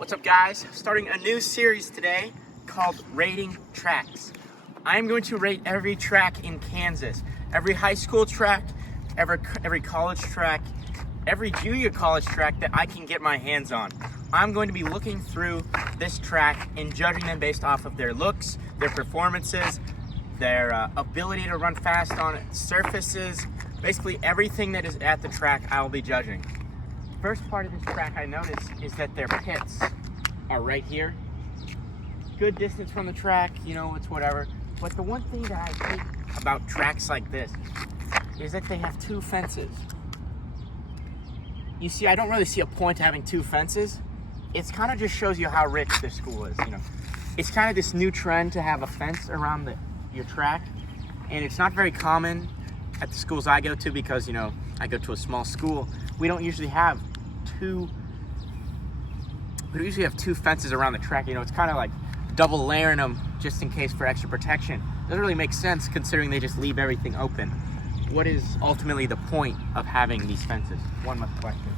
What's up, guys? Starting a new series today called Rating Tracks. I'm going to rate every track in Kansas, every high school track, every college track, every junior college track that I can get my hands on. I'm going to be looking through this track and judging them based off of their looks, their performances, their ability to run fast on surfaces, basically everything that is at the track I will be judging. First part of this track I noticed is that their pits are right here. Good distance from the track, you know, it's whatever. But the one thing that I hate about tracks like this is that they have two fences. You see, I don't really see a point to having two fences. It's kind of just shows you how rich this school is, you know. It's kind of this new trend to have a fence around your track, and it's not very common at the schools I go to because, you know, I go to a small school. We don't usually have two fences around the track. You know, it's kind of like double layering them just in case for extra protection. Doesn't really make sense considering they just leave everything open. What is ultimately the point of having these fences? One must question.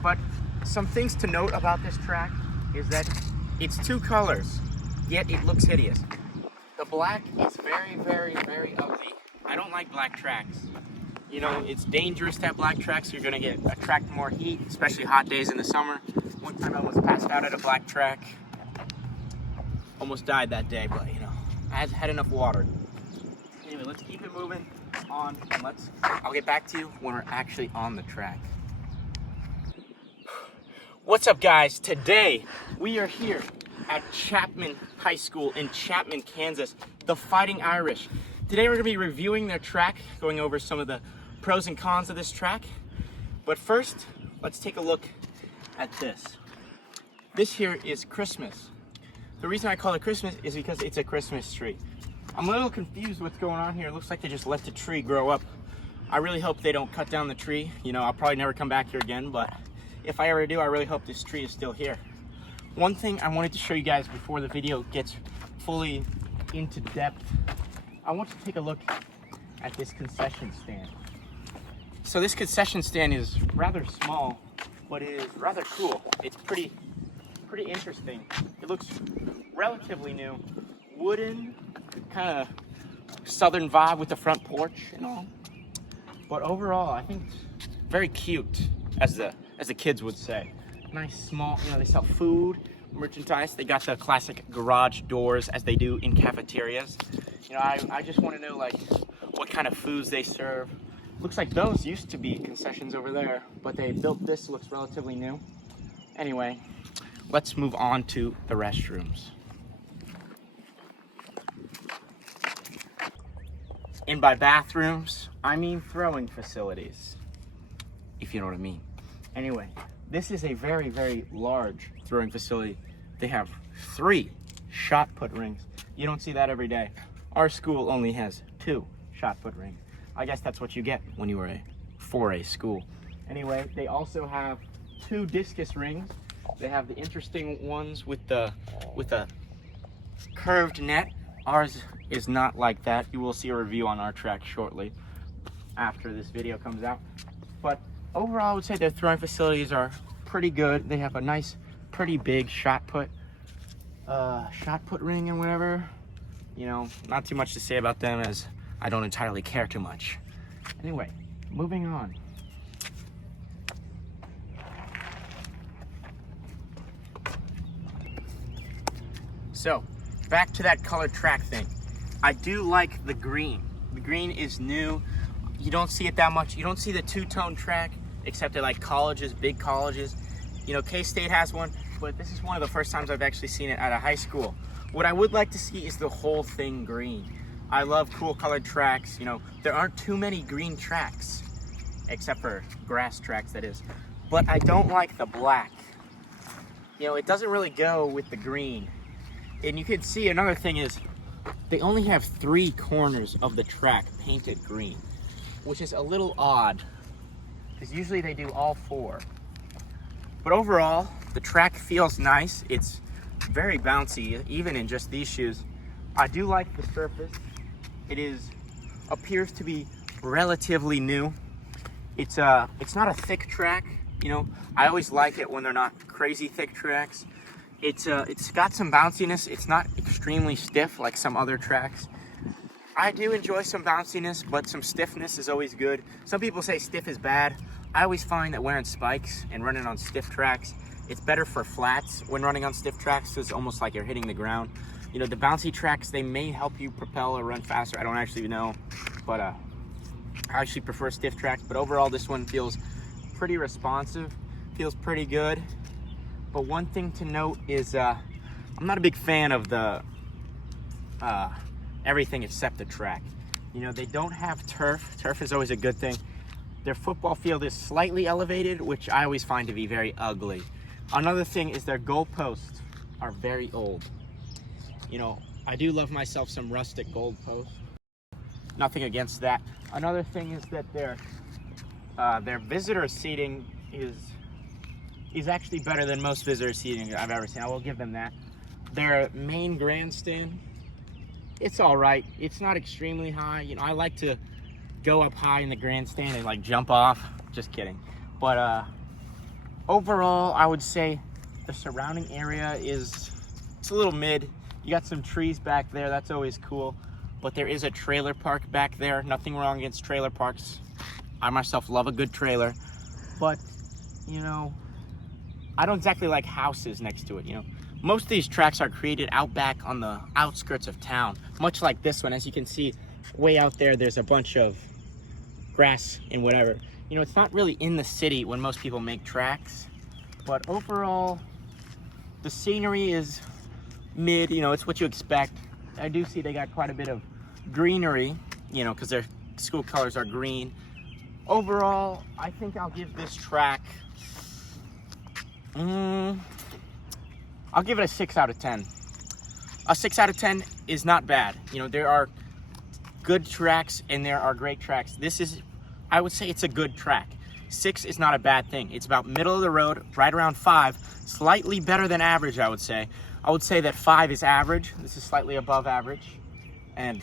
But some things to note about this track is that it's two colors, yet it looks hideous. The black is very, very, very ugly. I don't like black tracks. You know, it's dangerous to have black tracks. You're gonna attract more heat, especially hot days in the summer. One time I almost passed out at a black track. Almost died that day, but you know, I had enough water. Anyway, let's keep it moving on, and I'll get back to you when we're actually on the track. What's up, guys? Today we are here at Chapman High School in Chapman, Kansas, the Fighting Irish. Today we're gonna be reviewing their track, going over some of the pros and cons of this track. But first, let's take a look at this. This here is Christmas. The reason I call it Christmas is because it's a Christmas tree. I'm a little confused what's going on here. It looks like they just let the tree grow up. I really hope they don't cut down the tree. You know, I'll probably never come back here again, but if I ever do, I really hope this tree is still here. One thing I wanted to show you guys before the video gets fully into depth, I want you to take a look at this concession stand. So this concession stand is rather small, but it is rather cool. It's pretty interesting. It looks relatively new. Wooden, kind of southern vibe with the front porch and all. But overall, I think it's very cute, as the kids would say. Nice small, you know, they sell food, merchandise. They got the classic garage doors as they do in cafeterias. You know, I just want to know, like, what kind of foods they serve. Looks like those used to be concessions over there, but they built this, looks relatively new. Anyway, let's move on to the restrooms. And by bathrooms, I mean throwing facilities, if you know what I mean. Anyway, this is a very, very large throwing facility. They have 3 shot put rings. You don't see that every day. Our school only has 2 shot put rings. I guess that's what you get when you are a 4A school. Anyway, they also have 2 discus rings. They have the interesting ones with the curved net. Ours is not like that. You will see a review on our track shortly after this video comes out. But overall, I would say their throwing facilities are pretty good. They have a nice, pretty big shot put ring and whatever. You know, not too much to say about them as I don't entirely care too much. Anyway, moving on. So, back to that colored track thing. I do like the green. The green is new. You don't see it that much. You don't see the two-tone track except at like colleges, big colleges. You know, K-State has one, but this is one of the first times I've actually seen it at a high school. What I would like to see is the whole thing green. I love cool colored tracks. You know, there aren't too many green tracks, except for grass tracks, that is. But I don't like the black. You know, it doesn't really go with the green. And you can see another thing is they only have 3 corners of the track painted green, which is a little odd because usually they do all 4. But overall, the track feels nice. It's very bouncy, even in just these shoes. I do like the surface. It appears to be relatively new. It's not a thick track. You know, I always like it when they're not crazy thick tracks. It's got some bounciness. It's not extremely stiff like some other tracks. I do enjoy some bounciness, but some stiffness is always good. Some people say stiff is bad. I always find that wearing spikes and running on stiff tracks, it's better for flats when running on stiff tracks. It's almost like you're hitting the ground. You know, the bouncy tracks, they may help you propel or run faster. I don't actually know, but I actually prefer stiff tracks. But overall, this one feels pretty responsive, feels pretty good. But one thing to note is I'm not a big fan of the everything except the track. You know, they don't have turf. Turf is always a good thing. Their football field is slightly elevated, which I always find to be very ugly. Another thing is their goalposts are very old. You know, I do love myself some rustic goalposts. Nothing against that. Another thing is that their visitor seating is actually better than most visitor seating I've ever seen. I will give them that. Their main grandstand, it's all right. It's not extremely high. You know, I like to go up high in the grandstand and like jump off. Just kidding. But overall, I would say the surrounding area it's a little mid. You got some trees back there. That's always cool. But there is a trailer park back there. Nothing wrong against trailer parks. I myself love a good trailer. But, you know, I don't exactly like houses next to it, you know. Most of these tracks are created out back on the outskirts of town. Much like this one. As you can see, way out there, there's a bunch of grass and whatever. You know, it's not really in the city when most people make tracks. But overall, the scenery is mid, you know, it's what you expect. I do see they got quite a bit of greenery, you know, because their school colors are green. Overall, I think I'll give this track, I'll give it a 6 out of 10. A 6 out of 10 is not bad. You know, there are good tracks and there are great tracks. This is, I would say it's a good track. 6 is not a bad thing. It's about middle of the road, right around 5. Slightly better than average, I would say. I would say that 5 is average. This is slightly above average. And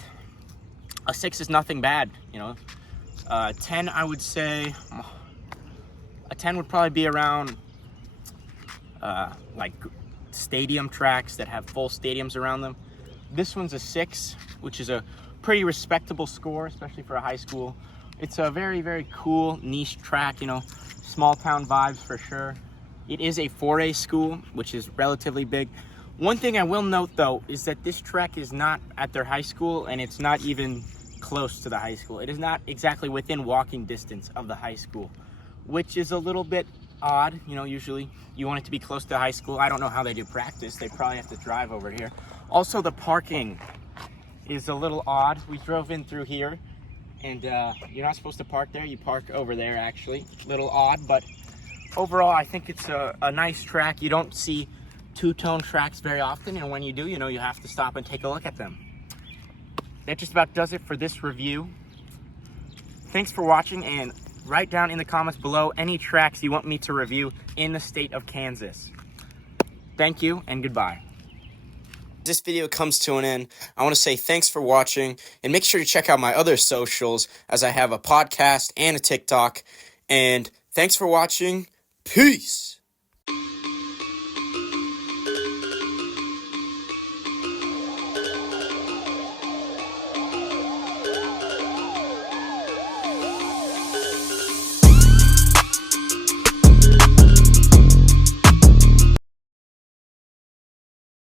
a 6 is nothing bad, you know. 10, I would say, a 10 would probably be around like stadium tracks that have full stadiums around them. This one's a 6, which is a pretty respectable score, especially for a high school. It's a very, very cool niche track, you know, small town vibes for sure. It is a 4A school, which is relatively big. One thing I will note though is that this track is not at their high school, and it's not even close to the high school. It is not exactly within walking distance of the high school, which is a little bit odd. You know, usually you want it to be close to high school. I don't know how they do practice. They probably have to drive over here. Also, the parking is a little odd. We drove in through here, and you're not supposed to park there. You park over there, actually. Little odd, but overall, I think it's a nice track. You don't see two-tone tracks very often, and when you do, you know, you have to stop and take a look at them. That just about does it for this review. Thanks for watching, and write down in the comments below any tracks you want me to review in the state of Kansas. Thank you, and goodbye. This video comes to an end. I want to say thanks for watching, and make sure to check out my other socials, as I have a podcast and a TikTok. And thanks for watching. Peace!